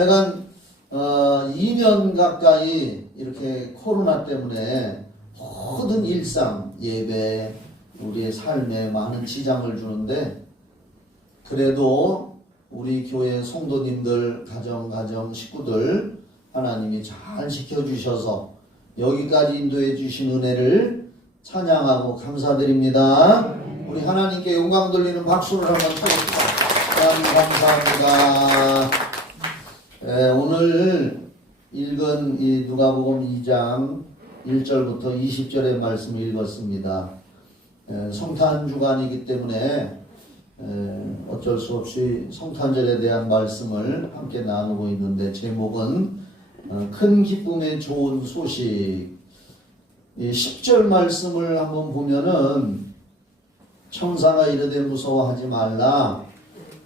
하여간 2년 가까이 이렇게 코로나 때문에 모든 일상, 예배, 우리의 삶에 많은 지장을 주는데 그래도 우리 교회 성도님들, 가정 식구들 하나님이 잘 지켜주셔서 여기까지 인도해 주신 은혜를 찬양하고 감사드립니다. 우리 하나님께 영광 돌리는 박수를 한번 쳐봅시다. 감사합니다. 오늘 읽은 이 누가복음 2장 1절부터 20절의 말씀을 읽었습니다. 성탄 주간이기 때문에 어쩔 수 없이 성탄절에 대한 말씀을 함께 나누고 있는데 제목은 큰 기쁨의 좋은 소식. 10절 말씀을 한번 보면은 천사가 이르되 무서워하지 말라.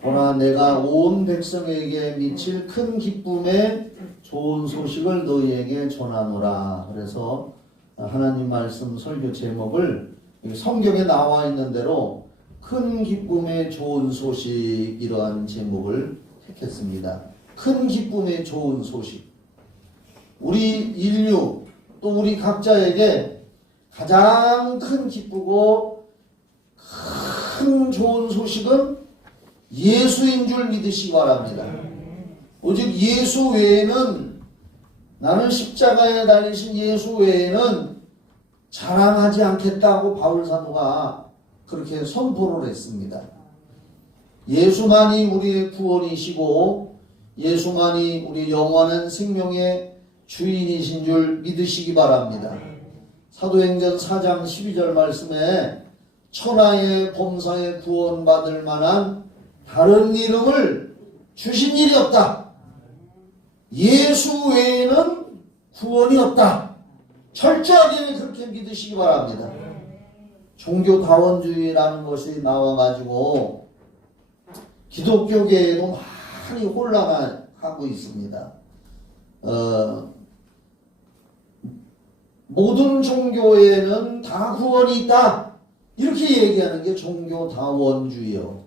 보나 내가 온 백성에게 미칠 큰 기쁨의 좋은 소식을 너희에게 전하노라. 그래서 하나님 말씀 설교 제목을 성경에 나와 있는 대로 큰 기쁨의 좋은 소식, 이러한 제목을 택했습니다. 큰 기쁨의 좋은 소식. 우리 인류 또 우리 각자에게 가장 큰 기쁘고 큰 좋은 소식은 예수인 줄 믿으시기 바랍니다. 오직 예수 외에는, 나는 십자가에 달리신 예수 외에는 자랑하지 않겠다고 바울 사도가 그렇게 선포를 했습니다. 예수만이 우리의 구원이시고 예수만이 우리 영원한 생명의 주인이신 줄 믿으시기 바랍니다. 사도행전 4장 12절 말씀에 천하의 범사에 구원받을 만한 다른 이름을 주신 일이 없다. 예수 외에는 구원이 없다. 철저하게 그렇게 믿으시기 바랍니다. 종교다원주의라는 것이 나와가지고 기독교계에도 많이 혼란하고 있습니다. 모든 종교에는 다 구원이 있다. 이렇게 얘기하는 게 종교다원주의요.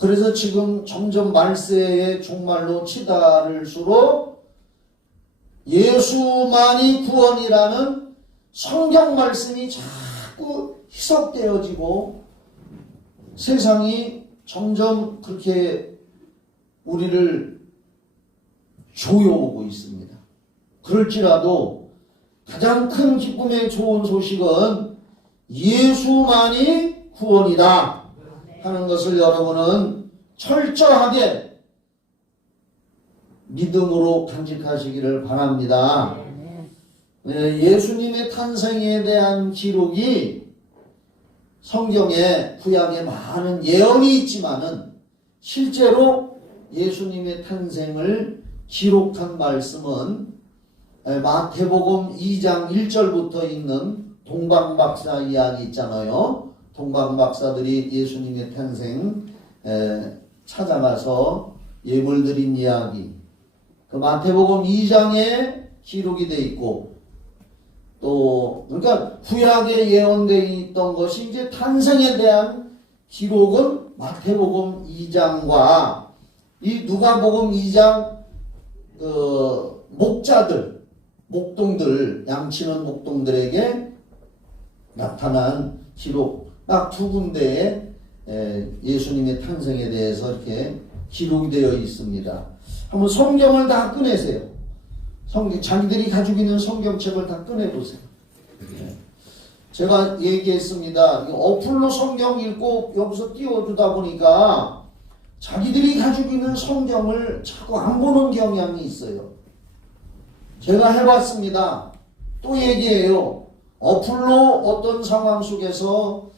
그래서 지금 점점 말세의 종말로 치달을수록 예수만이 구원이라는 성경 말씀이 자꾸 희석되어지고 세상이 점점 그렇게 우리를 조여오고 있습니다. 그럴지라도 가장 큰 기쁨의 좋은 소식은 예수만이 구원이다 하는 것을 여러분은 철저하게 믿음으로 간직하시기를 바랍니다. 예수님의 탄생에 대한 기록이 성경에 구약에 많은 예언이 있지만은 실제로 예수님의 탄생을 기록한 말씀은 마태복음 2장 1절부터 있는 동방박사 이야기 있잖아요. 동방박사들이 예수님의 탄생 찾아가서 예물 드린 이야기, 그 마태복음 2장에 기록이 되어 있고, 또 그러니까 구약에 예언되어 있던 것이 이제 탄생에 대한 기록은 마태복음 2장과 이 누가복음 2장 그 목자들, 목동들, 양치는 목동들에게 나타난 기록 딱 두 군데에 예수님의 탄생에 대해서 이렇게 기록이 되어 있습니다. 한번 성경을 다 꺼내세요. 자기들이 가지고 있는 성경책을 다 꺼내보세요. 제가 얘기했습니다. 어플로 성경 읽고 여기서 띄워주다 보니까 자기들이 가지고 있는 성경을 자꾸 안 보는 경향이 있어요. 제가 해봤습니다. 또 얘기해요. 어플로 어떤 상황 속에서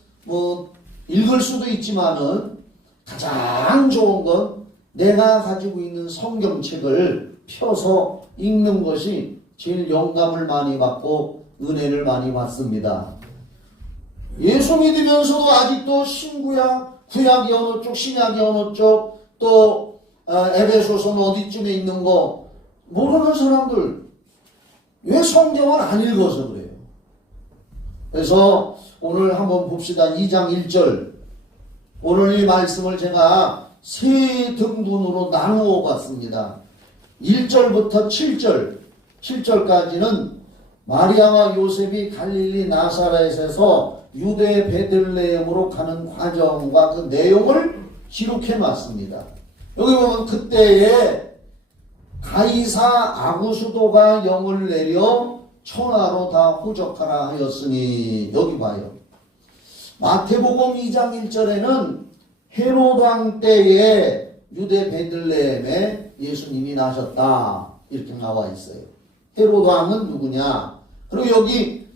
읽을 수도 있지만은 가장 좋은 건 내가 가지고 있는 성경책을 펴서 읽는 것이 제일 영감을 많이 받고 은혜를 많이 받습니다. 예수 믿으면서도 아직도 신구약, 구약이 어느 쪽, 신약이 어느 쪽, 또 에베소서는 어디쯤에 있는 거 모르는 사람들 왜 성경을 안 읽어서 그래요? 그래서 오늘 한번 봅시다. 2장 1절. 오늘 이 말씀을 제가 세 등분으로 나누어 봤습니다. 1절부터 7절까지는 마리아와 요셉이 갈릴리 나사렛에서 유대 베들레헴으로 가는 과정과 그 내용을 기록해 놨습니다. 여기 보면 그때에 가이사 아구수도가 영을 내려 천하로 다 호적하라 하였으니, 여기 봐요. 마태복음 2장 1절에는 헤롯 왕 때에 유대 베들레헴에 예수님이 나셨다 이렇게 나와 있어요. 헤롯 왕은 누구냐? 그리고 여기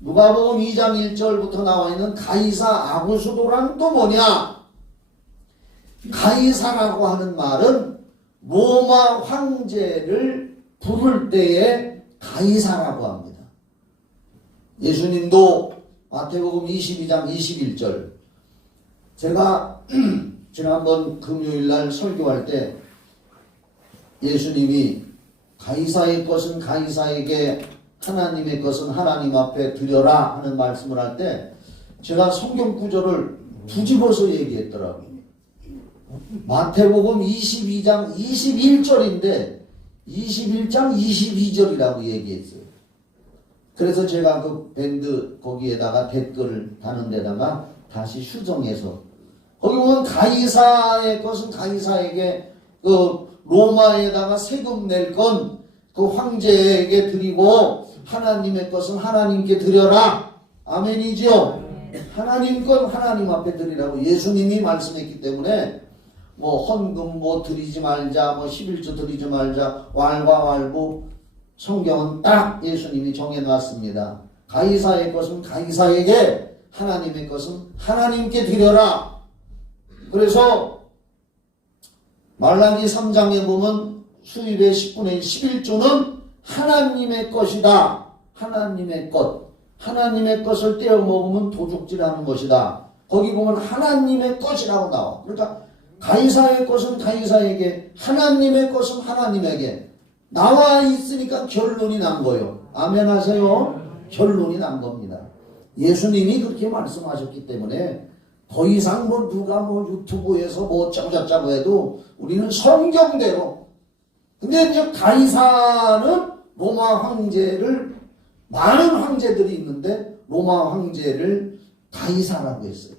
누가복음 2장 1절부터 나와 있는 가이사 아구수도란 또 뭐냐? 가이사라고 하는 말은 로마 황제를 부를 때에 가이사라고 합니다. 예수님도 마태복음 22장 21절, 제가 지난번 금요일날 설교할 때 예수님이 가이사의 것은 가이사에게, 하나님의 것은 하나님 앞에 드려라 하는 말씀을 할 때 제가 성경 구절을 뒤집어서 얘기했더라고요. 마태복음 22장 21절인데 21장 22절이라고 얘기했어요. 그래서 제가 그 밴드 거기에다가 댓글을 다는 데다가 다시 수정해서, 거기 보면 가이사의 것은 가이사에게, 그 로마에다가 세금 낼 건 그 황제에게 드리고 하나님의 것은 하나님께 드려라. 아멘이죠. 하나님 건 하나님 앞에 드리라고 예수님이 말씀했기 때문에 뭐 헌금 뭐 드리지 말자, 뭐 11조 드리지 말자, 왈과왈부 성경은 딱 예수님이 정해놨습니다. 가이사의 것은 가이사에게, 하나님의 것은 하나님께 드려라. 그래서 말라기 3장에 보면 수입의 10분의 11조는 하나님의 것이다. 하나님의 것. 하나님의 것을 떼어 먹으면 도둑질하는 것이다. 거기 보면 하나님의 것이라고 나와. 그러니까 가이사의 것은 가이사에게, 하나님의 것은 하나님에게 나와 있으니까 결론이 난 거예요. 아멘 하세요. 결론이 난 겁니다. 예수님이 그렇게 말씀하셨기 때문에 더 이상 뭐 누가 뭐 유튜브에서 뭐 어쩌고저쩌고 해도 우리는 성경대로. 근데 이제 가이사는 로마 황제를, 많은 황제들이 있는데 로마 황제를 가이사라고 했어요.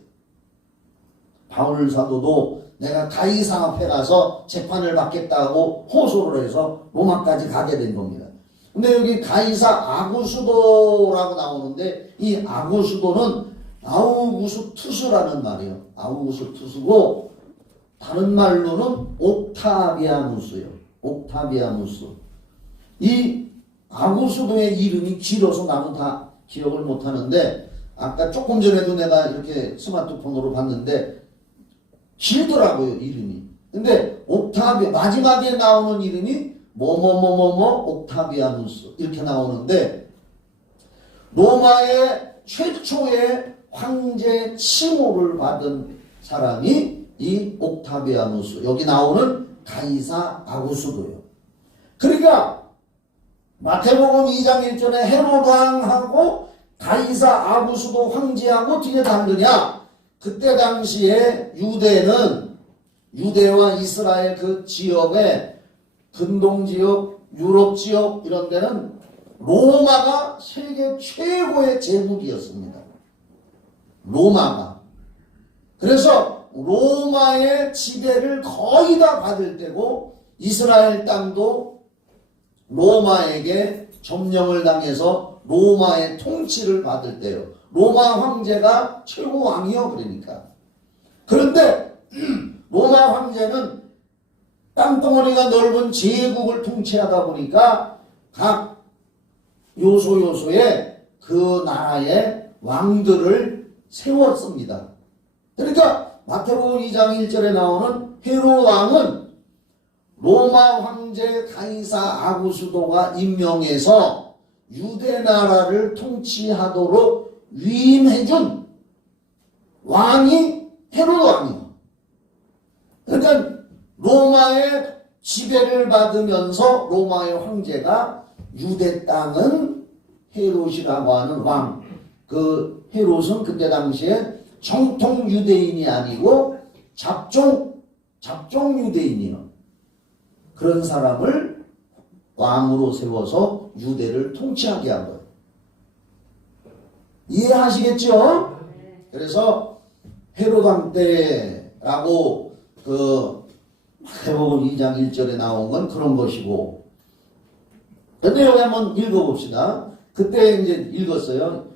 바울 사도도 내가 가이사 앞에 가서 재판을 받겠다고 호소를 해서 로마까지 가게 된 겁니다. 근데 여기 가이사 아구수도라고 나오는데 이 아구수도는 아우구스투스라는 말이에요. 아우구스투스고 다른 말로는 옥타비아누스예요. 옥타비아누스. 이 아구수도의 이름이 길어서 나는 다 기억을 못하는데, 아까 조금 전에도 내가 이렇게 스마트폰으로 봤는데 길더라고요, 이름이. 근데 옥타비아, 마지막에 나오는 이름이 뭐뭐뭐뭐뭐 옥타비아누스 이렇게 나오는데, 로마의 최초의 황제 칭호를 받은 사람이 이 옥타비아누스, 여기 나오는 가이사 아구수도예요. 그러니까 마태복음 2장 1절에 헤롯 왕하고 가이사 아구수도 황제하고 어떻게 다르냐? 그때 당시에 유대는, 유대와 이스라엘 그 지역에, 근동 지역, 유럽 지역 이런 데는 로마가 세계 최고의 제국이었습니다. 로마가. 그래서 로마의 지배를 거의 다 받을 때고, 이스라엘 땅도 로마에게 점령을 당해서 로마의 통치를 받을 때요. 로마 황제가 최고 왕이요, 그러니까. 그런데 로마 황제는 땅덩어리가 넓은 제국을 통치하다 보니까 각 요소에 그 나라의 왕들을 세웠습니다. 그러니까 마태복음 2장 1절에 나오는 헤롯 왕은 로마 황제 가이사 아구수도가 임명해서 유대 나라를 통치하도록 위임해준 왕이 헤롯 왕이에요. 그러니까 로마의 지배를 받으면서 로마의 황제가 유대 땅은 헤롯이라고 하는 왕, 그 헤롯은 그때 당시에 정통 유대인이 아니고 잡종 잡종 유대인이요. 그런 사람을 왕으로 세워서 유대를 통치하게 한 거예요. 이해하시겠죠? 그래서 헤롯 왕 때라고 마태복음 2장 1절에 나온 건 그런 것이고, 근데 여기 한번 읽어봅시다. 그때 이제 읽었어요.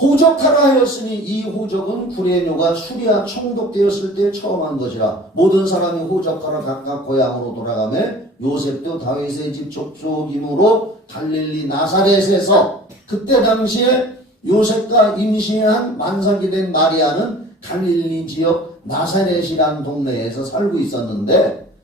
호적하라 하였으니 이 호적은 구레뇨가 수리아 총독되었을 때 처음 한 것이라. 모든 사람이 호적하러 각각 고향으로 돌아가며 요셉도 다윗의 집 족속이므로 갈릴리 나사렛에서, 그때 당시에 요셉과 임신한 만삭이 된 마리아는 갈릴리 지역 나사렛이라는 동네에서 살고 있었는데,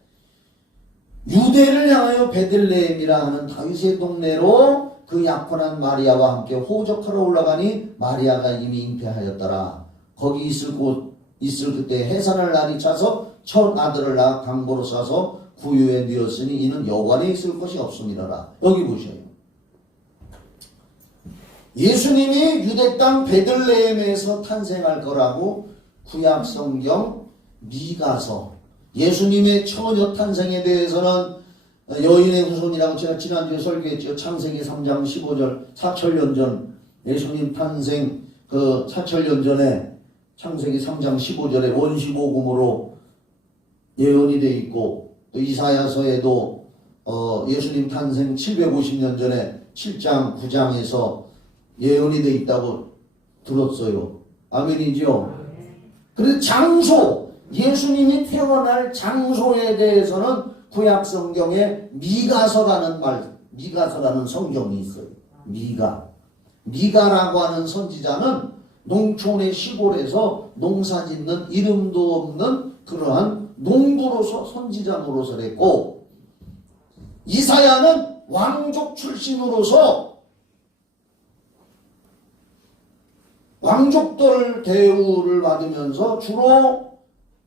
유대를 향하여 베들레헴이라 하는 다윗의 동네로 그 약혼한 마리아와 함께 호적하러 올라가니 마리아가 이미 잉태하였더라. 거기 있을 그때 해산할 날이 차서 첫 아들을 낳아 강보로 싸서 구유에 뉘었으니 이는 여관에 있을 것이 없음이라라. 여기 보셔요. 예수님이 유대 땅 베들레헴에서 탄생할 거라고 구약 성경 미가서, 예수님의 처녀 탄생에 대해서는 여인의 후손이라고 제가 지난주에 설교했죠. 창세기 3장 15절, 4천년 전 예수님 탄생 그 4천년 전에 창세기 3장 15절에 원시복음으로 예언이 되어 있고, 또 이사야서에도 예수님 탄생 750년 전에 7장 9장에서 예언이 되어 있다고 들었어요. 아멘이죠? 그래서 장소, 예수님이 태어날 장소에 대해서는 구약 성경에 미가서라는 성경이 있어요. 미가라고 하는 선지자는 농촌의 시골에서 농사 짓는 이름도 없는 그러한 농부로서 선지자 노릇을 했고, 이사야는 왕족 출신으로서 왕족들 대우를 받으면서 주로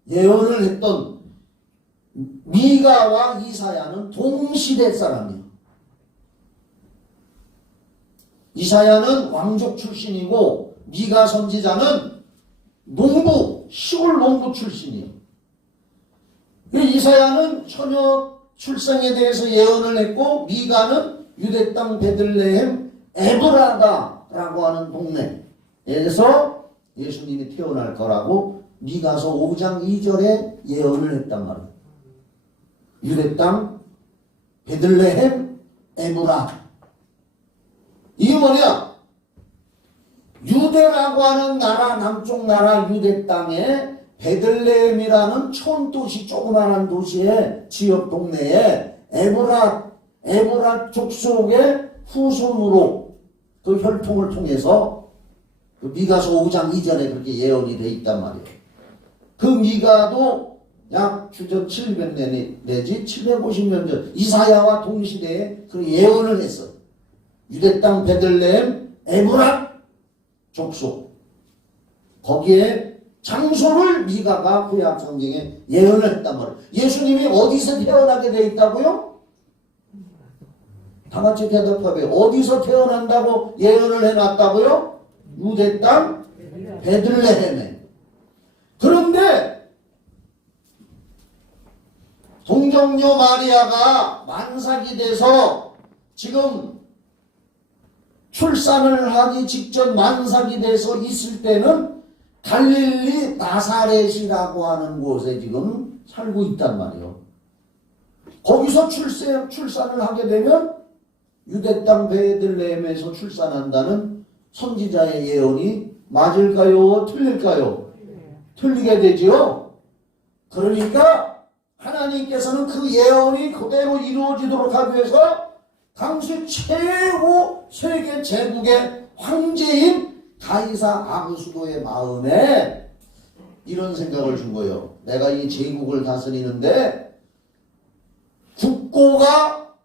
예언을 했던 미가와 이사야는 동시대 사람이에요. 이사야는 왕족 출신이고 미가 선지자는 시골 농부 출신이에요. 이사야는 처녀 출생에 대해서 예언을 했고, 미가는 유대 땅 베들레헴 에브라다라고 하는 동네에서 예수님이 태어날 거라고 미가서 5장 2절에 예언을 했단 말이에요. 유대 땅 베들레헴 에브라. 이게 뭐냐? 유대라고 하는 나라, 남쪽 나라 유대 땅에 베들레헴이라는 촌도시, 조그마한 도시의 지역 동네에 에브라 족속의 후손으로 그 혈통을 통해서 그 미가서 5장 2절에 그렇게 예언이 돼 있단 말이에요. 그 미가도 약 주전 700년 내지 750년 전 이사야와 동시대에 그 예언을 했어. 유대 땅 베들레헴 에브라 족속, 거기에 장소를 미가가 구약 성경에 예언을 했단 말이에요. 예수님이 어디서 태어나게 돼 있다고요? 다 같이 대답하세요. 어디서 태어난다고 예언을 해놨다고요? 유대 땅 베들레헴에. 그런데 동정녀 마리아가 만삭이 돼서 지금 출산을 하기 직전 만삭이 돼서 있을 때는 갈릴리 나사렛이라고 하는 곳에 지금 살고 있단 말이에요. 거기서 출산을 하게 되면 유대 땅 베들레헴에서 출산한다는 선지자의 예언이 맞을까요? 틀릴까요? 틀리게 되지요. 그러니까 하나님께서는 그 예언이 그대로 이루어지도록 하기 위해서 당시 최고 세계 제국의 황제인 가이사 아구스도의 마음에 이런 생각을 준 거예요. 내가 이 제국을 다스리는데 국고가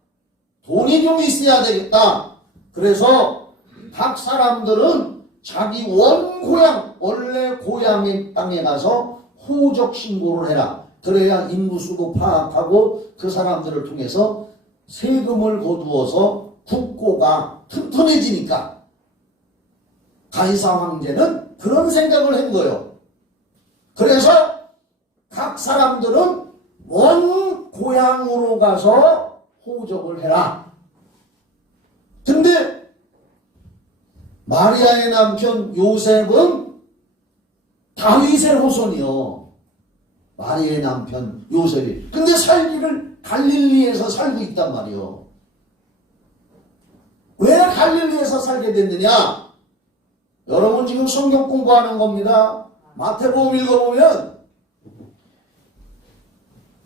돈이 좀 있어야 되겠다. 그래서 각 사람들은 자기 원고향, 원래 고향의 땅에 가서 호적 신고를 해라. 그래야 인구수도 파악하고 그 사람들을 통해서 세금을 거두어서 국고가 튼튼해지니까 가이사 황제는 그런 생각을 한 거예요. 그래서 각 사람들은 원 고향으로 가서 호적을 해라. 근데 마리아의 남편 요셉은 다윗의 후손이요. 마리아의 남편 요셉이. 근데 살기를 갈릴리에서 살고 있단 말이요. 왜 갈릴리에서 살게 됐느냐? 여러분 지금 성경 공부하는 겁니다. 마태복음 읽어보면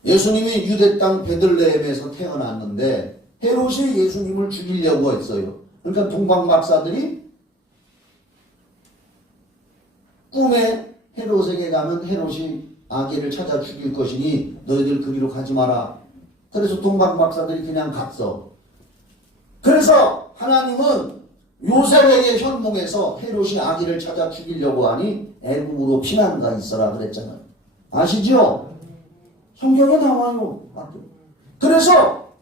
예수님이 유대 땅 베들레헴에서 태어났는데 헤롯이 예수님을 죽이려고 했어요. 그러니까 동방 박사들이 꿈에 헤롯에게 가면 헤롯이 아기를 찾아 죽일 것이니 너희들 그리로 가지 마라. 그래서 동방 박사들이 그냥 갔어. 그래서 하나님은 요셉에게 현몽해서 헤롯이 아기를 찾아 죽이려고 하니 애국으로 피난가 있어라 그랬잖아요. 아시죠? 성경에 나와요. 그래서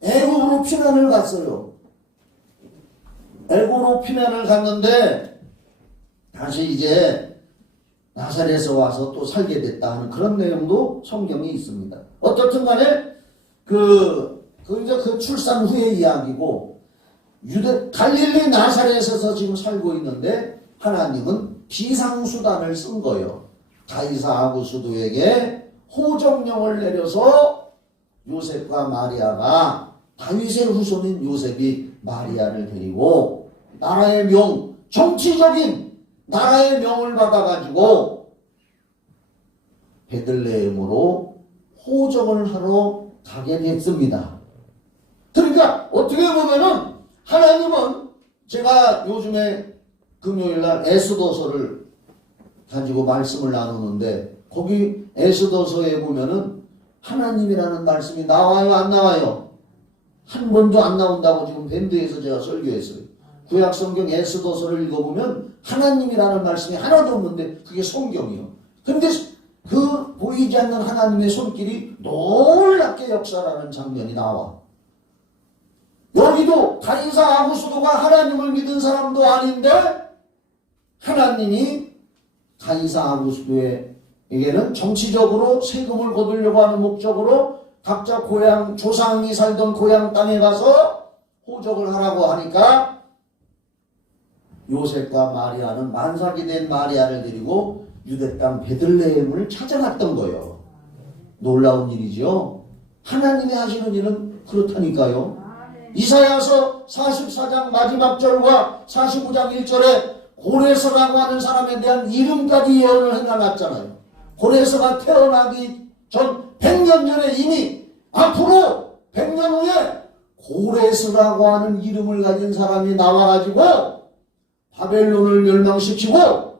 애국으로 피난을 갔어요. 애국으로 피난을 갔는데 다시 이제 나사렛에 와서 또 살게 됐다 하는 그런 내용도 성경에 있습니다. 어떻든 간에 그 출산 후의 이야기고 갈릴리 나사렛에서 지금 살고 있는데 하나님은 비상수단을 쓴 거예요. 가이사 아구스도에게 호정령을 내려서 요셉과 마리아가 다윗의 후손인 요셉이 마리아를 데리고 나라의 명, 정치적인 나라의 명을 받아가지고 베들레헴으로 호정을 하러 가게 됐습니다. 그러니까 어떻게 보면은 하나님은 제가 요즘에 금요일날 에스더서를 가지고 말씀을 나누는데 거기 에스더서에 보면은 하나님이라는 말씀이 나와요 안 나와요? 한 번도 안 나온다고 지금 밴드에서 제가 설교했어요. 구약성경 에스더서를 읽어보면 하나님이라는 말씀이 하나도 없는데 그게 성경이요. 근데 그 보이지 않는 하나님의 손길이 놀랍게 역사라는 장면이 나와. 여기도 가이사 아구스도가 하나님을 믿은 사람도 아닌데 하나님이 가이사 아구스도에게는 정치적으로 세금을 거두려고 하는 목적으로 각자 고향 조상이 살던 고향 땅에 가서 호적을 하라고 하니까 요셉과 마리아는 만삭이 된 마리아를 데리고 유대 땅 베들레헴을 찾아갔던 거예요. 놀라운 일이죠. 하나님이 하시는 일은 그렇다니까요. 이사야서 44장 마지막 절과 45장 1절에 고레스라고 하는 사람에 대한 이름까지 예언을 해놔놨잖아요. 고레스가 태어나기 전 100년 전에 이미 앞으로 100년 후에 고레스라고 하는 이름을 가진 사람이 나와가지고 바벨론을 멸망시키고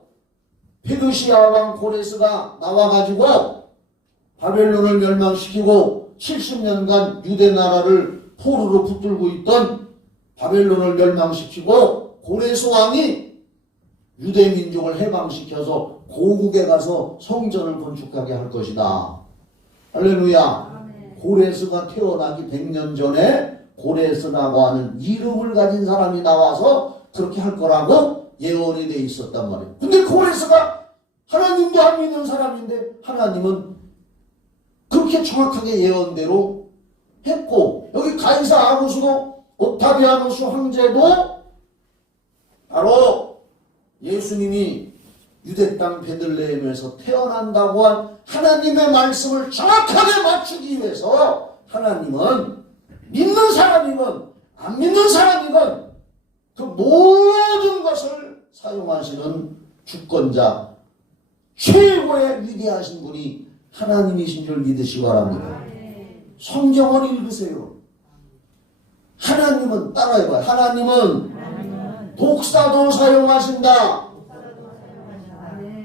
페르시아 왕 고레스가 나와가지고 바벨론을 멸망시키고 70년간 유대 나라를 포로로 붙들고 있던 바벨론을 멸망시키고 고레스 왕이 유대 민족을 해방시켜서 고국에 가서 성전을 건축하게 할 것이다. 할렐루야. 고레스가 태어나기 100년 전에 고레스라고 하는 이름을 가진 사람이 나와서 그렇게 할 거라고 예언이 돼 있었단 말이에요. 근데 고레스가 하나님도 안 믿는 사람인데 하나님은 그렇게 정확하게 예언대로 했고, 여기 가이사 아구스도 옥타비아누스 황제도 바로 예수님이 유대 땅 베들레헴에서 태어난다고 한 하나님의 말씀을 정확하게 맞추기 위해서 하나님은 믿는 사람이건 안 믿는 사람이건 그 모든 것을 사용하시는 주권자, 최고의 위대하신 분이 하나님이신 줄 믿으시기 바랍니다. 성경을 읽으세요. 하나님은 따라해봐요. 하나님은 독사도 사용하신다.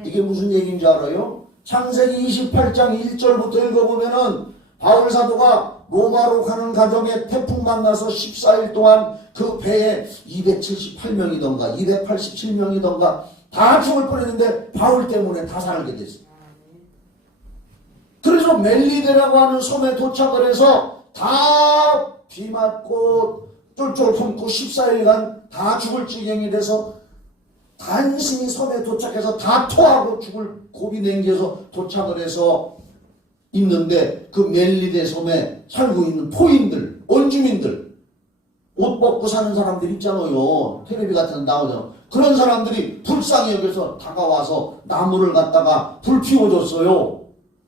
이게 무슨 얘기인지 알아요? 창세기 28장 1절부터 읽어보면은 바울 사도가 로마로 가는 가정에 태풍 만나서 14일 동안 그 배에 278명이던가 287명이던가 다 죽을 뻔했는데 바울 때문에 다 살게 됐어요. 그래서 멜리데라고 하는 섬에 도착을 해서 다 비 맞고 쫄쫄 품고 14일간 다 죽을 지경이 돼서 단신이 섬에 도착해서 다 토하고 죽을 고비 냉겨서 도착을 해서 있는데 그 멜리데 섬에 살고 있는 토인들, 원주민들, 옷 벗고 사는 사람들 있잖아요. 텔레비 같은 데 나오잖아. 그런 사람들이 불쌍히 여기서 다가와서 나무를 갖다가 불 피워줬어요.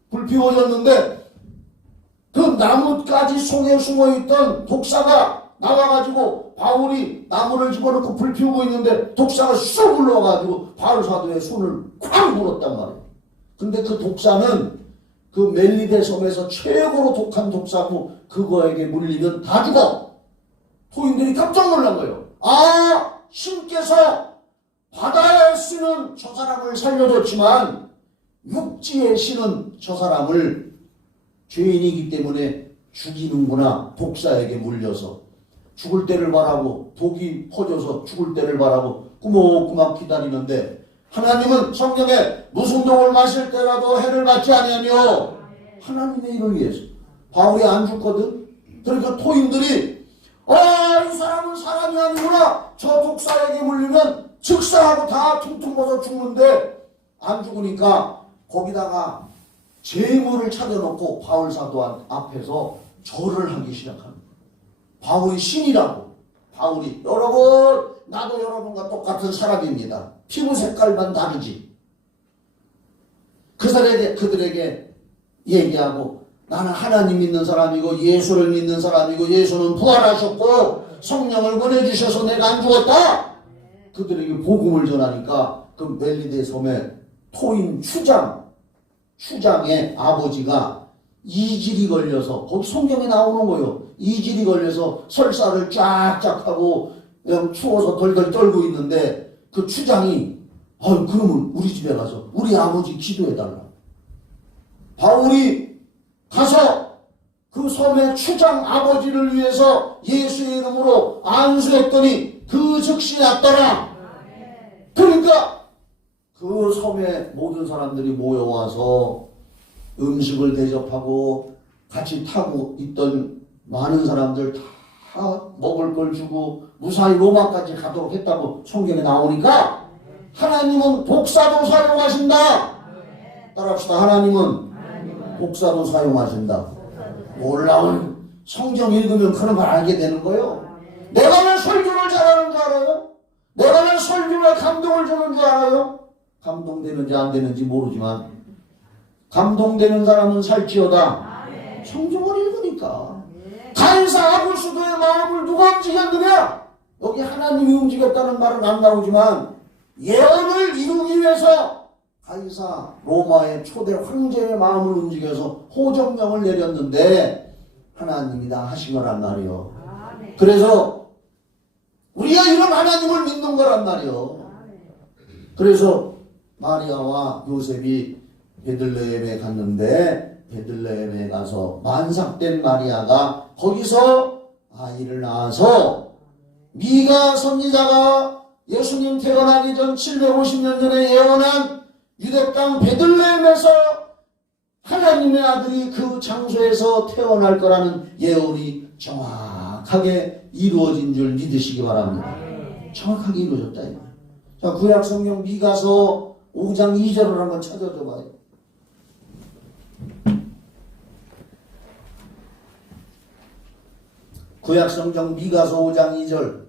불 피워줬는데 그 나뭇가지 속에 숨어있던 독사가 나와가지고 바울이 나무를 집어넣고 불 피우고 있는데 독사가 쑥 올라와가지고 바울 사도의 손을 쾅 물었단 말이에요. 근데 그 독사는 그 멜리데 섬에서 최고로 독한 독사고 그거에게 물리면 다 죽어. 토인들이 깜짝 놀란 거예요. 아, 신께서 바다의 신은 저 사람을 살려줬지만 육지의 신은 저 사람을 죄인이기 때문에 죽이는구나. 독사에게 물려서 죽을 때를 바라고 독이 퍼져서 죽을 때를 바라고 꾸벅꾸벅 기다리는데 하나님은 성경에 무슨 독을 마실 때라도 해를 받지 아니하며 하나님의 일을 위해서 바울이 안 죽거든. 그러니까 토인들이 이 사람은 사람이 아니구나. 저 독사에게 물리면 즉사하고 다 퉁퉁 벗어 죽는데 안 죽으니까 거기다가 재물을 차려놓고 바울 사도 앞에서 절을 하기 시작합니다. 바울이 신이라고. 바울이 여러분 나도 여러분과 똑같은 사람입니다. 피부 색깔만 다르지. 그들에게 얘기하고 나는 하나님 믿는 사람이고 예수를 믿는 사람이고 예수는 부활하셨고 성령을 보내주셔서 내가 안 죽었다. 그들에게 복음을 전하니까 그 멜리데 섬의 토인 추장의 아버지가 이질이 걸려서 거기 성경에 나오는 거예요. 이질이 걸려서 설사를 쫙쫙 하고 그냥 추워서 덜덜 떨고 있는데 그 추장이 그러면 우리 집에 가서 우리 아버지 기도해달라. 바울이 가서 그 섬의 추장 아버지를 위해서 예수의 이름으로 안수했더니 그 즉시 낫더라. 그러니까 그 섬에 모든 사람들이 모여와서 음식을 대접하고 같이 타고 있던 많은 사람들 다 먹을 걸 주고 무사히 로마까지 가도록 했다고 성경에 나오니까 하나님은 독사도 사용하신다. 따라합시다. 하나님은 독사도 사용하신다. 놀라운 성경 읽으면 그런 걸 알게 되는 거예요. 내가 왜 설교를 잘하는 줄 알아요? 내가 왜 설교에 감동을 주는 줄 알아요? 감동되는지 안 되는지 모르지만 감동되는 사람은 살지어다. 성경을 읽으니까. 가인사 아굴수도의 마음을 누가 움직였느냐? 여기 하나님이 움직였다는 말은 안 나오지만 예언을 이루기 위해서 가이사 로마의 초대 황제의 마음을 움직여서 호정령을 내렸는데 하나님이 다 하신 거란 말이요. 그래서 우리가 이런 하나님을 믿는 거란 말이요. 그래서 마리아와 요셉이 베들레헴에 갔는데 베들레헴에 가서 만삭된 마리아가 거기서 아이를 낳아서 미가 선지자가 예수님 태어나기 전 750년 전에 예언한 유대 땅 베들레헴에서 하나님의 아들이 그 장소에서 태어날 거라는 예언이 정확하게 이루어진 줄 믿으시기 바랍니다. 정확하게 이루어졌다. 자, 구약성경 미가서 5장 2절을 한번 찾아줘 봐요. 구약성경 미가서 5장 2절.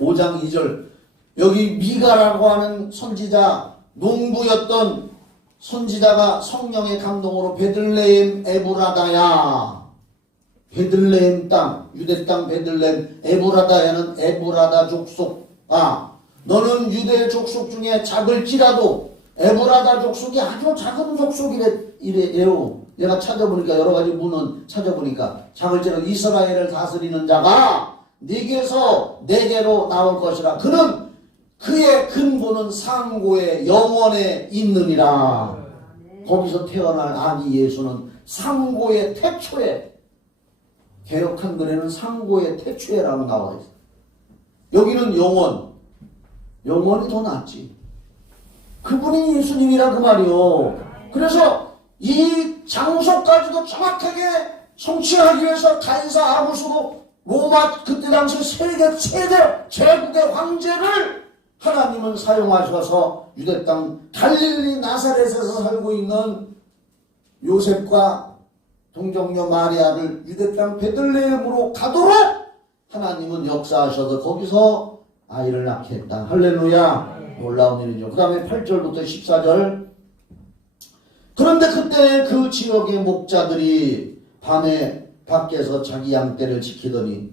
5장 2절. 여기 미가라고 하는 선지자, 농부였던 선지자가 성령의 감동으로 베들레헴 에브라다야. 베들레헴 땅, 유대 땅 베들레헴 에브라다야는 에브라다 족속. 너는 유대 족속 중에 작을지라도 에브라다 족속이 아주 작은 족속이래요. 내가 찾아보니까 여러 가지 문헌 찾아보니까 작을지라도 이스라엘을 다스리는 자가 네게서 네게로 나올 것이라. 그는 그의 근본은 상고의 영원에 있느니라. 거기서 태어날 아기 예수는 상고의 태초에, 개역한 글에는 상고의 태초에라고 나와 있어요. 여기는 영원이 더 낫지. 그분이 예수님이라 그 말이요. 그래서 이 장소까지도 정확하게 성취하기 위해서 가이사 아구스도 로마 그때 당시 세계 최대 제국의 황제를 하나님은 사용하셔서 유대 땅 갈릴리 나사렛에서 살고 있는 요셉과 동정녀 마리아를 유대 땅 베들레헴으로 가도록 하나님은 역사하셔서 거기서 아이를 낳게 했다. 할렐루야. 놀라운 일이죠. 그 다음에 8절부터 14절. 그런데 그때 그 지역의 목자들이 밤에 밖에서 자기 양떼를 지키더니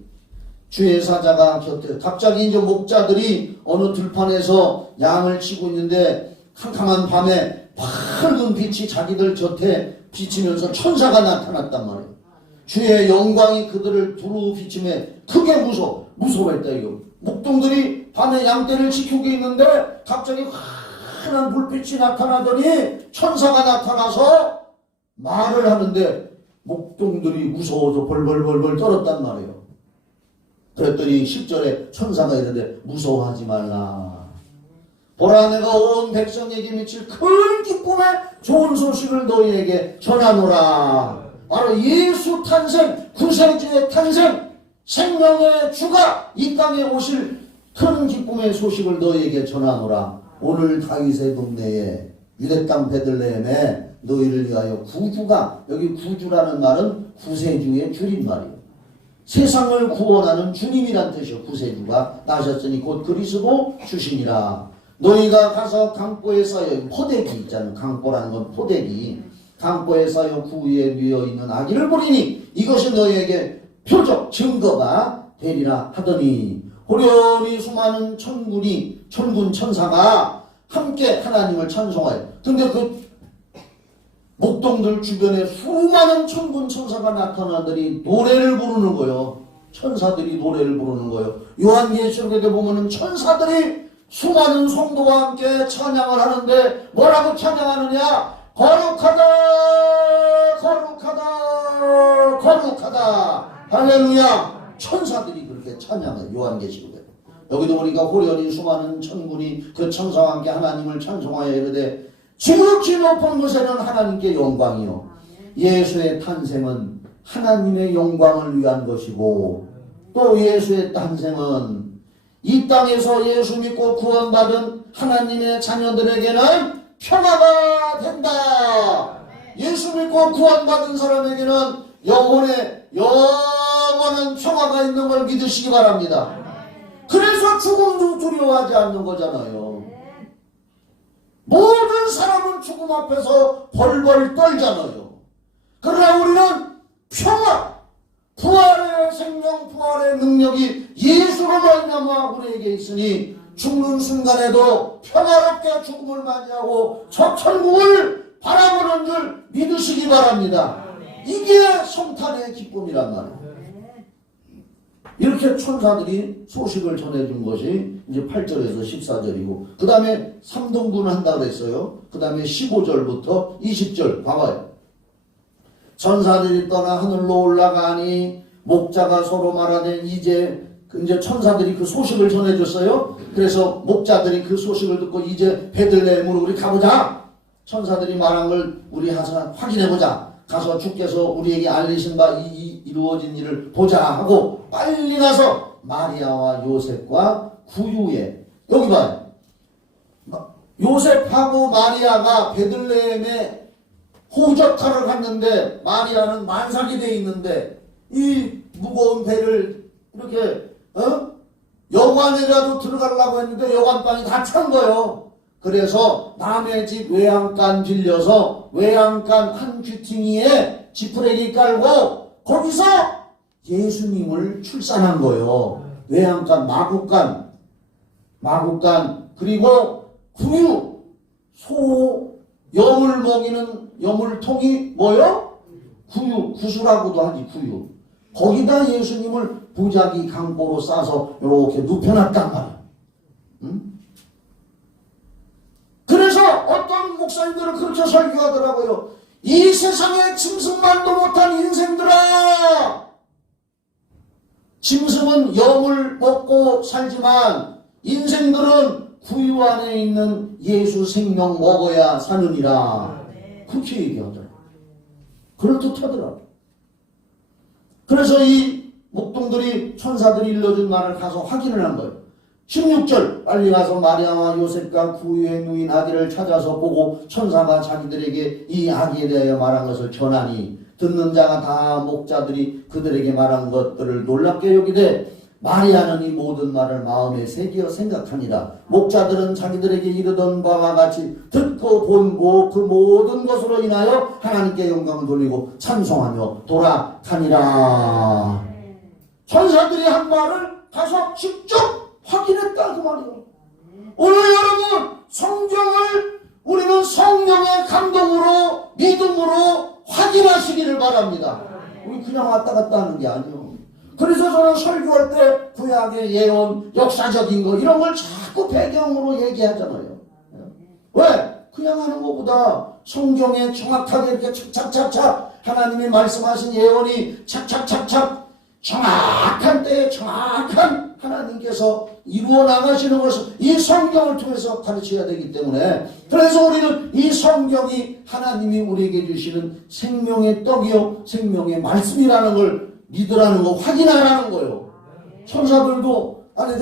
주의 사자가 곁에 갑자기 이제 목자들이 어느 들판에서 양을 치고 있는데 캄캄한 밤에 밝은 빛이 자기들 곁에 비치면서 천사가 나타났단 말이에요. 주의 영광이 그들을 두루 비침에 크게 무서워했다 이거. 목동들이 밤에 양떼를 지키고 있는데 갑자기 환한 불빛이 나타나더니 천사가 나타나서 말을 하는데 목동들이 무서워서 벌벌벌벌 떨었단 말이에요. 그랬더니 10절에 천사가 이러는데 무서워하지 말라. 보라 내가 온 백성에게 미칠 큰 기쁨의 좋은 소식을 너희에게 전하노라. 바로 예수 탄생, 구세주의 탄생, 생명의 주가 이 땅에 오실 큰 기쁨의 소식을 너희에게 전하노라. 오늘 다윗의 동네에 유대 땅 베들레헴에 너희를 위하여 구주가, 여기 구주라는 말은 구세주의 줄임말이에요. 세상을 구원하는 주님이란 뜻이요. 구세주가 나셨으니 곧 그리스도 주시니라. 너희가 가서 강보에 쌓여, 포대기 있잖아요. 강보라는 건 포대기. 강보에 쌓여 구 위에 뉘어 있는 아기를 보리니 이것이 너희에게 표적 증거가 되리라 하더니 호련히 수많은 천군 천사가 함께 하나님을 찬송하여. 근데 그 목동들 주변에 수많은 천군 천사가 나타나더니 노래를 부르는 거예요. 천사들이 노래를 부르는 거예요. 요한계시록에 보면은 천사들이 수많은 성도와 함께 찬양을 하는데 뭐라고 찬양하느냐? 거룩하다 거룩하다 거룩하다 할렐루야. 천사들이 그렇게 찬양해요. 요한계시록에. 여기도 보니까 호련히 수많은 천군이 그 천사와 함께 하나님을 찬송하여 이르되 지극히 높은 곳에는 하나님께 영광이요 예수의 탄생은 하나님의 영광을 위한 것이고 또 예수의 탄생은 이 땅에서 예수 믿고 구원받은 하나님의 자녀들에게는 평화가 된다. 예수 믿고 구원받은 사람에게는 영원한 평화가 있는 걸 믿으시기 바랍니다. 그래서 죽음도 두려워하지 않는 거잖아요. 모든 사람은 죽음 앞에서 벌벌 떨잖아요. 그러나 우리는 평화, 부활의 생명, 부활의 능력이 예수로 말미암아 우리에게 있으니 죽는 순간에도 평화롭게 죽음을 맞이하고 저 천국을 바라보는 줄 믿으시기 바랍니다. 이게 성탄의 기쁨이란 말이에요. 이렇게 천사들이 소식을 전해준 것이 이제 8절에서 14절이고 그 다음에 3등분 한다고 그랬어요. 그 다음에 15절부터 20절 봐봐요. 천사들이 떠나 하늘로 올라가니 목자가 서로 말하되 이제 천사들이 그 소식을 전해줬어요. 그래서 목자들이 그 소식을 듣고 이제 베들레헴으로 우리 가보자. 천사들이 말한 걸 우리 가서 확인해보자. 가서 주께서 우리에게 알리신 바 이루어진 일을 보자 하고 빨리 가서 마리아와 요셉과 구유에 여기 봐요. 요셉하고 마리아가 베들레헴에 호적하러 갔는데 마리아는 만삭이 돼 있는데 이 무거운 배를 이렇게 여관에라도 들어가려고 했는데 여관방이 다 찬 거예요. 그래서 남의 집 외양간 빌려서 외양간 한 귀퉁이에 지푸레기 깔고 거기서 예수님을 출산한 거예요. 외양간, 마구간 그리고 구유, 소, 염을 먹이는 염을통이 뭐요? 구수라고도 하지 구유. 거기다 예수님을 부작이 강보로 싸서 이렇게 눕혀놨단 말이야. 응? 그래서 어떤 목사님들은 그렇게 설교하더라고요. 이 세상에 짐승만도 못한 인생들아, 짐승은 염을 먹고 살지만 인생들은 구유 안에 있는 예수 생명 먹어야 사느니라. 그렇게 얘기하더라고요. 그럴듯하더라고요. 그래서 이 목동들이 천사들이 일러준 말을 가서 확인을 한 거예요. 16절 빨리 가서 마리아와 요셉과 구유의 누인 아기를 찾아서 보고 천사가 자기들에게 이 아기에 대하여 말한 것을 전하니 듣는 자가 다 목자들이 그들에게 말한 것들을 놀랍게 여기되 마리아는 이 모든 말을 마음에 새기어 생각하니라. 목자들은 자기들에게 이르던 바와 같이 듣고 본고 그 모든 것으로 인하여 하나님께 영광을 돌리고 찬송하며 돌아가니라. 천사들이 한 말을 가서 직접 확인했다 그 말이에요. 오늘 여러분 성경을 우리는 성령의 감동으로 믿음으로 확인하시기를 바랍니다. 우리 그냥 왔다 갔다 하는 게 아니에요. 그래서 저는 설교할 때 구약의 예언, 역사적인 거 이런 걸 자꾸 배경으로 얘기하잖아요. 왜? 그냥 하는 것보다 성경에 정확하게 이렇게 착착착착 하나님이 말씀하신 예언이 착착착착 정확한 때에 정확한 하나님께서 이루어 나가시는 것을 이 성경을 통해서 가르쳐야 되기 때문에 그래서 우리는 이 성경이 하나님이 우리에게 주시는 생명의 떡이요 생명의 말씀이라는 걸 믿으라는 거 확인하라는 거예요. 천사들도 아니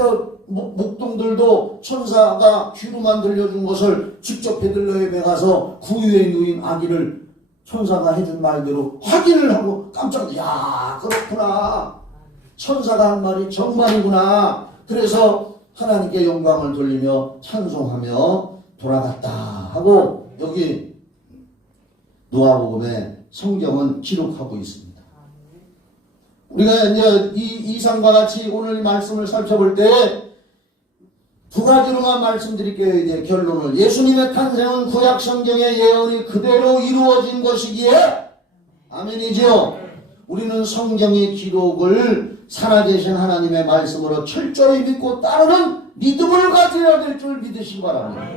목동들도 천사가 귀로만 들려준 것을 직접 베들레헴에 가서 구유에 누인 아기를 천사가 해준 말대로 확인을 하고 깜짝 야 그렇구나 천사가 한 말이 정말이구나. 그래서 하나님께 영광을 돌리며 찬송하며 돌아갔다 하고 여기 누가복음에 성경은 기록하고 있습니다. 우리가 이제 이 이상과 같이 오늘 말씀을 살펴볼 때 두 가지로만 말씀드릴게요. 이제 결론을 예수님의 탄생은 구약 성경의 예언이 그대로 이루어진 것이기에 아멘이죠. 우리는 성경의 기록을 살아계신 하나님의 말씀으로 철저히 믿고 따르는 믿음을 가져야 될 줄 믿으시기 바랍니다.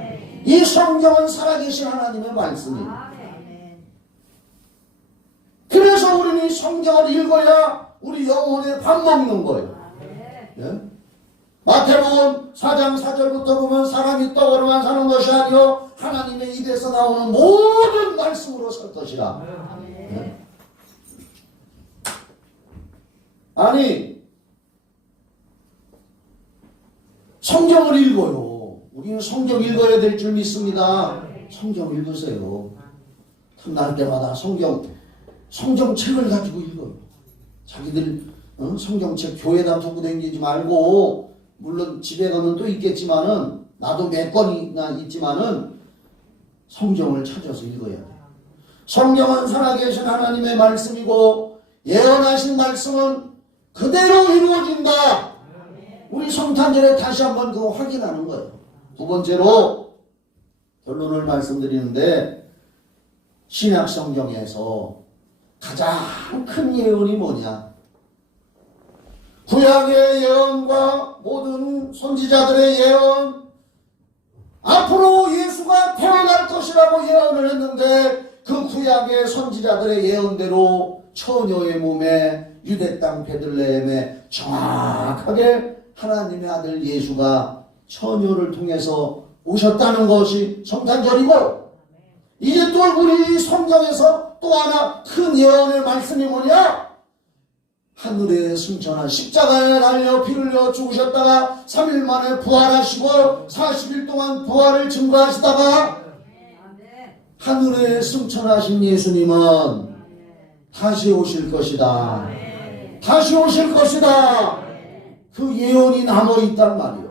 이 성경은 살아계신 하나님의 말씀이에요. 그래서 우리는 이 성경을 읽어야 우리 영혼에 밥 먹는 거예요. 예? 마태복음 4장 4절부터 보면 사람이 떡으로만 사는 것이 아니요 하나님의 입에서 나오는 모든 말씀으로 살 것이라. 예? 아니 성경을 읽어요. 우리는 성경 읽어야 될 줄 믿습니다. 성경 읽으세요. 틈날 때마다 성경책을 가지고 읽어요. 자기들 성경책 교회에다 두고 다니지 말고 물론 집에 가면 또 있겠지만은 나도 몇 권이나 있지만은 성경을 찾아서 읽어야 돼요. 성경은 살아계신 하나님의 말씀이고 예언하신 말씀은 그대로 이루어진다. 우리 성탄절에 다시 한번 그거 확인하는 거예요. 두 번째로 결론을 말씀드리는데 신약 성경에서 가장 큰 예언이 뭐냐? 구약의 예언과 모든 선지자들의 예언, 앞으로 예수가 태어날 것이라고 예언을 했는데 그 구약의 선지자들의 예언대로 처녀의 몸에 유대 땅 베들레헴에 정확하게 하나님의 아들 예수가 처녀를 통해서 오셨다는 것이 성탄절이고 이제 또 우리 성경에서 또 하나 큰 예언의 말씀이 뭐냐? 하늘에 승천한 십자가에 달려 피 흘려 죽으셨다가 3일 만에 부활하시고 40일 동안 부활을 증거하시다가 하늘에 승천하신 예수님은 다시 오실 것이다. 다시 오실 것이다. 그 예언이 남아있단 말이에요.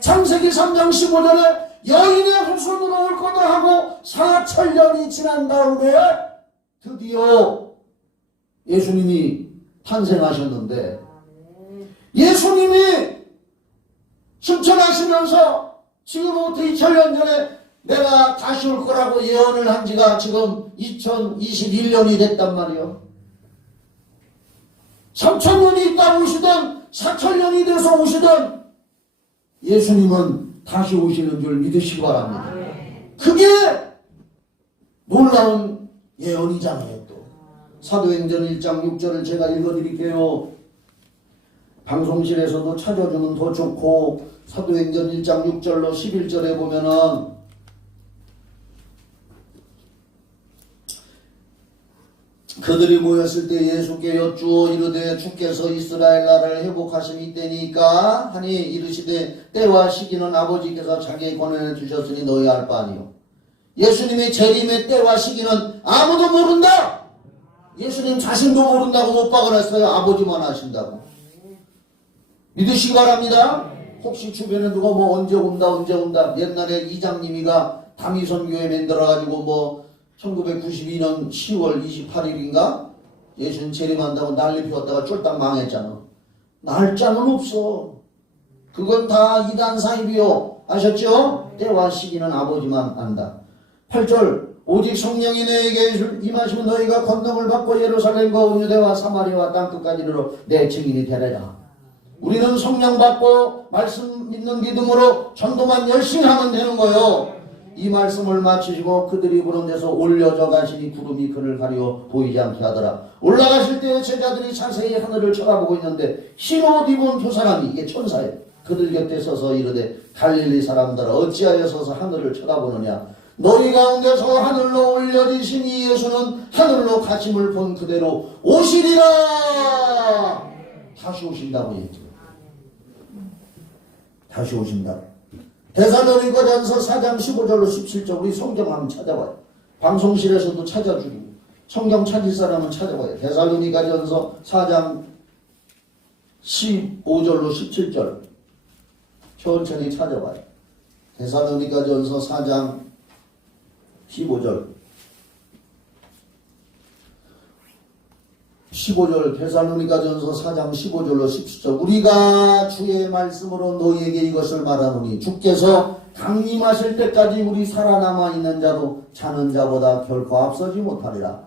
창세기 3장 15절에 여인의 후손으로 올 거다 하고 4천년이 지난 다음에 드디어 예수님이 탄생하셨는데 예수님이 승천하시면서 지금부터 2000년 전에 내가 다시 올 거라고 예언을 한 지가 지금 2021년이 됐단 말이에요. 3000년이 있다 오시던 4000년이 돼서 오시던 예수님은 다시 오시는 줄 믿으시기 바랍니다. 그게 놀라운 예언이잖아요. 또 사도행전 1장 6절을 제가 읽어드릴게요. 방송실에서도 찾아주면 더 좋고 사도행전 1장 6절로 11절에 보면은 그들이 모였을 때 예수께 여쭈어 이르되 주께서 이스라엘 나라를 회복하심이 때니까 하니 이르시되 때와 시기는 아버지께서 자기의 권한에 주셨으니 너희 알 바 아니요. 예수님의 재림의 때와 시기는 아무도 모른다. 예수님 자신도 모른다고 못 박아놨어요. 아버지만 아신다고. 믿으시기 바랍니다. 혹시 주변에 누가 뭐 언제 온다 옛날에 이장님이가 다미선교회 만들어가지고 뭐 1992년 10월 28일인가 예수님 재림한다고 난리 피웠다가 쫄딱 망했잖아. 날짜는 없어. 그건 다 이단 사입이요. 아셨죠? 때와 시기는 아버지만 안다. 8절 오직 성령이 너에게 임하시면 너희가 권능을 받고 예루살렘과 온 유대와 사마리아와 땅끝까지 이르러 내 증인이 되리라. 우리는 성령 받고 말씀 믿는 믿음으로 전도만 열심히 하면 되는 거요. 이 말씀을 마치시고 그들이 부른 데서 올려져 가시니 구름이 그를 가리워 보이지 않게 하더라. 올라가실 때 제자들이 자세히 하늘을 쳐다보고 있는데 흰 옷 입은 두 사람이 이게 천사예요. 그들 곁에 서서 이르되 갈릴리 사람들아 어찌하여 서서 하늘을 쳐다보느냐. 너희 가운데서 하늘로 올려지신 이 예수는 하늘로 가심을 본 그대로 오시리라. 다시 오신다고 얘기해요. 다시 오신다. 데살로니가전서 4장 15절로 17절 우리 성경 한번 찾아봐요. 방송실에서도 찾아주고 성경 찾을 사람은 찾아봐요. 데살로니가전서 4장 15절로 17절 천천히 찾아봐요. 데살로니가전서 4장 15절 15절 데살로니가전서 4장 15절로 17절 우리가 주의 말씀으로 너희에게 이것을 말하노니 주께서 강림하실 때까지 우리 살아남아 있는 자도 자는 자보다 결코 앞서지 못하리라.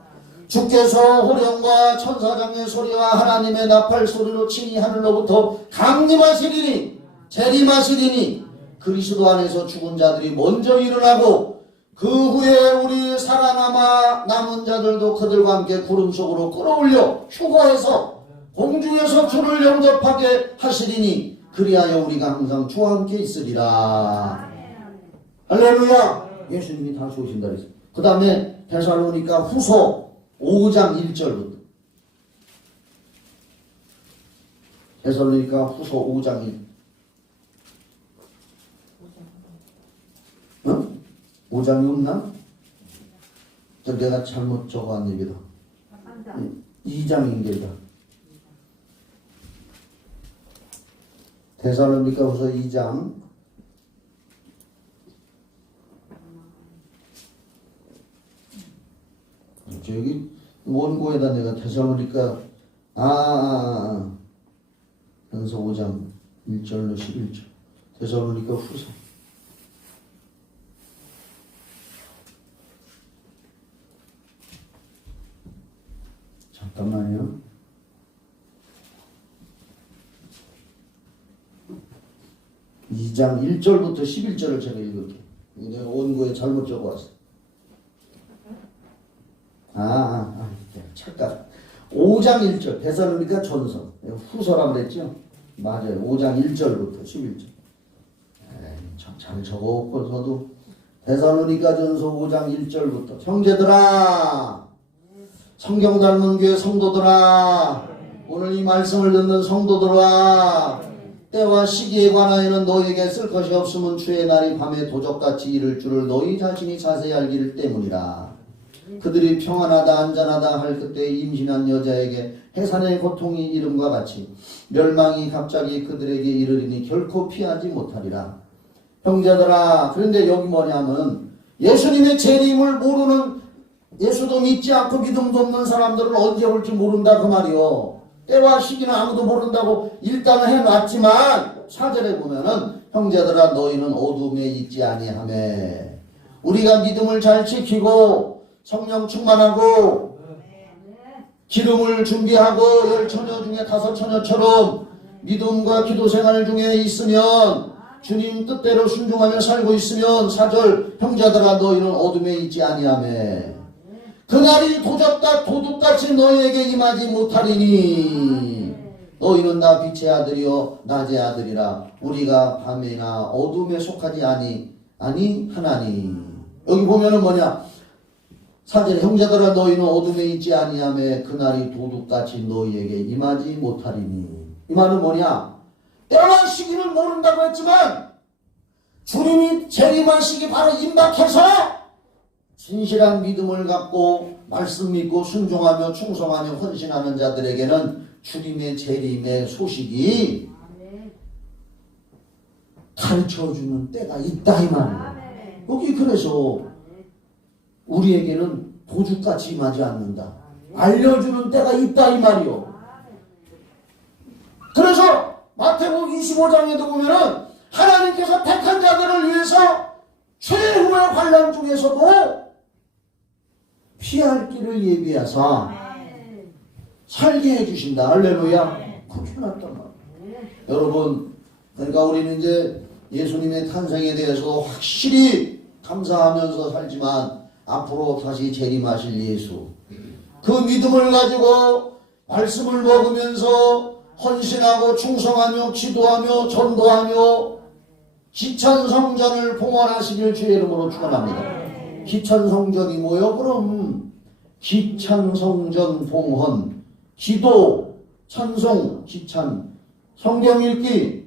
주께서 호령과 천사장의 소리와 하나님의 나팔 소리로 친히 하늘로부터 강림하시리니 재림하시리니 그리스도 안에서 죽은 자들이 먼저 일어나고 그 후에 우리 살아남아 남은 자들도 그들과 함께 구름 속으로 끌어올려 휴거해서 공중에서 주를 영접하게 하시리니 그리하여 우리가 항상 주와 함께 있으리라. 할렐루야. 예수님이 다시 오신다 그랬어요. 그 다음에 데살로니가 후서 5장 1절부터 데살로니가 후서 5장 1 5장이 없나? 내가 잘못 적어한 얘기다. 2장인데다. 데살로니가 후서 2장 저기 원고에다 내가 데살로니가 현서 5장 1절로 11절 데살로니가 후서 잠깐만요. 2장 1절부터 11절을 제가 읽을게요. 내가 원고에 잘못 적어왔어. 착각. 5장 1절 데살로니가 전서 후서라고 그랬죠? 맞아요. 5장 1절부터 11절. 잘 적어놓고서도 데살로니가 전서 5장 1절부터 형제들아 성경 닮은 교회 성도들아 오늘 이 말씀을 듣는 성도들아 때와 시기에 관하여는 너희에게 쓸 것이 없으면 주의 날이 밤에 도적같이 이를 줄을 너희 자신이 자세히 알기를 때문이라. 그들이 평안하다 안전하다 할 그때 임신한 여자에게 해산의 고통이 이름과 같이 멸망이 갑자기 그들에게 이르리니 결코 피하지 못하리라. 형제들아 그런데 여기 뭐냐면 예수님의 재림을 모르는 예수도 믿지 않고 믿음도 없는 사람들은 언제 올지 모른다 그 말이요. 때와 시기는 아무도 모른다고 일단은 해놨지만 4절에 보면은 형제들아 너희는 어둠에 있지 아니하며 우리가 믿음을 잘 지키고 성령 충만하고 기름을 준비하고 10처녀 중에 5처녀처럼 믿음과 기도 생활 중에 있으면 주님 뜻대로 순종하며 살고 있으면 4절 형제들아 너희는 어둠에 있지 아니하며 그날이 도둑같이 너희에게 임하지 못하리니 너희는 다 빛의 아들이요 낮의 아들이라 우리가 밤이나 어둠에 속하지 아니 하나니. 여기 보면은 뭐냐 4절에 형제들아 너희는 어둠에 있지 아니하며 그날이 도둑같이 너희에게 임하지 못하리니. 이 말은 뭐냐? 때와 시기를 모른다고 했지만 주님이 재림하시기 바로 임박해서 진실한 믿음을 갖고 말씀 믿고 순종하며 충성하며 헌신하는 자들에게는 주님의 재림의 소식이 가르쳐주는 때가 있다 이 말이에요. 여기 그래서 우리에게는 도둑같이 임하지 않는다. 알려주는 때가 있다 이 말이요. 그래서 마태복음 25장에도 보면은 하나님께서 택한 자들을 위해서 최후의 환난 중에서도 피할 길을 예비하사 살게 해주신다. 할렐루야. 그렇게 해놨단 말이에요. 여러분, 그러니까 우리는 이제 예수님의 탄생에 대해서 확실히 감사하면서 살지만 앞으로 다시 재림하실 예수, 그 믿음을 가지고 말씀을 먹으면서 헌신하고 충성하며 기도하며 전도하며 기찬성전을 봉헌하시길 주의 이름으로 축원합니다. 기찬성전이 뭐요? 그럼 기찬성전 봉헌, 기도, 찬송, 기찬, 성경 읽기,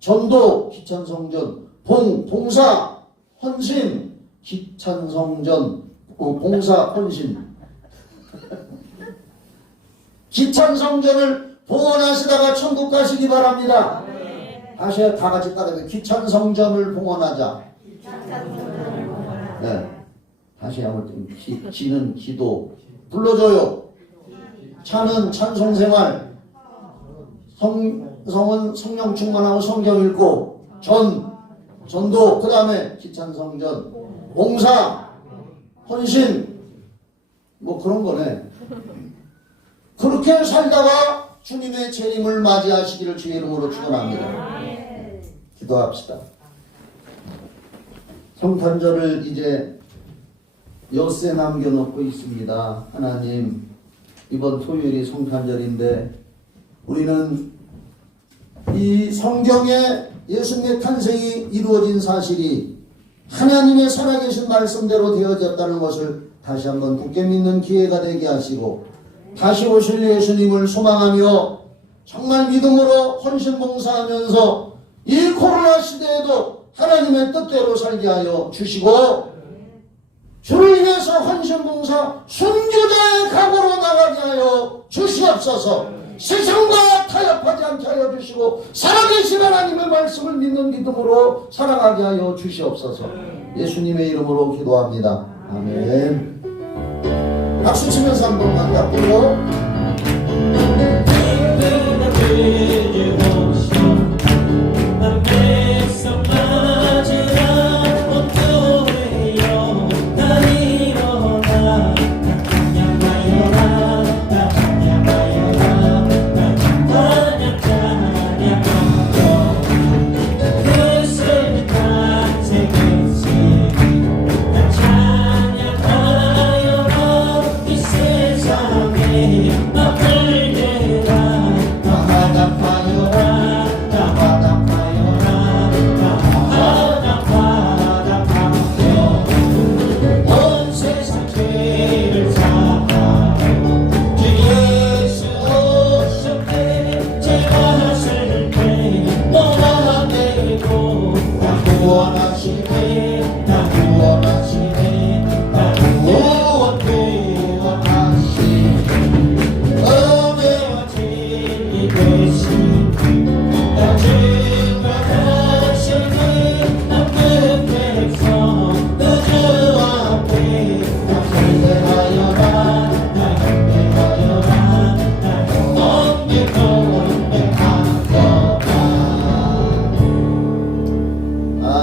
전도, 기찬성전, 봉사, 헌신, 기찬성전, 봉사, 헌신. 기찬성전을 봉헌하시다가 천국 가시기 바랍니다. 다시 다 같이 따라해. 기찬성전을 봉헌하자. 네. 다시 한번 기는 기도. 불러줘요. 찬은 찬송생활. 성은 성령 충만하고 성경 읽고. 전도. 그 다음에 기찬성전. 봉사. 헌신. 뭐 그런 거네. 그렇게 살다가 주님의 재림을 맞이하시기를 주의 이름으로 축원합니다. 기도합시다. 성탄절을 이제 엿새 남겨놓고 있습니다. 하나님, 이번 토요일이 성탄절인데 우리는 이 성경에 예수님의 탄생이 이루어진 사실이 하나님의 살아계신 말씀대로 되어졌다는 것을 다시 한번 굳게 믿는 기회가 되게 하시고, 다시 오실 예수님을 소망하며 정말 믿음으로 헌신 봉사하면서 이 코로나 시대에도 하나님의 뜻대로 살게 하여 주시고, 주를 위해서 헌신 봉사 순교자의 각오로 나가게 하여 주시옵소서. 세상과 타협하지 않게 하여 주시고 살아계신 하나님의 말씀을 믿는 믿음으로 살아가게 하여 주시옵소서. 예수님의 이름으로 기도합니다. 아멘. 박수 치면서 한 번만 더 불러.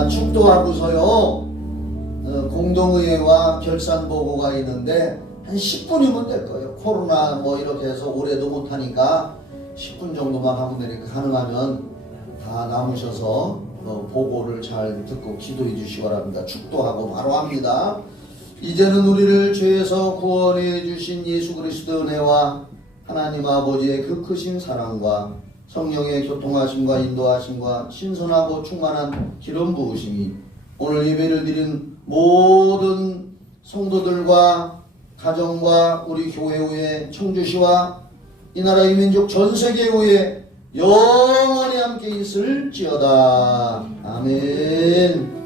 축도하고서요, 공동의회와 결산보고가 있는데 한 10분이면 될 거예요. 코로나 뭐 이렇게 해서 오래도 못하니까 10분 정도만 하고 내니까 가능하면 다 남으셔서 보고를 잘 듣고 기도해 주시기 바랍니다. 축도하고 바로 합니다. 이제는 우리를 죄에서 구원해 주신 예수 그리스도의 은혜와 하나님 아버지의 그 크신 사랑과 성령의 교통하심과 인도하심과 신선하고 충만한 기름 부으심이 오늘 예배를 드린 모든 성도들과 가정과 우리 교회 청주시와 이 나라 이 민족 전 세계 후에 영원히 함께 있을지어다. 아멘.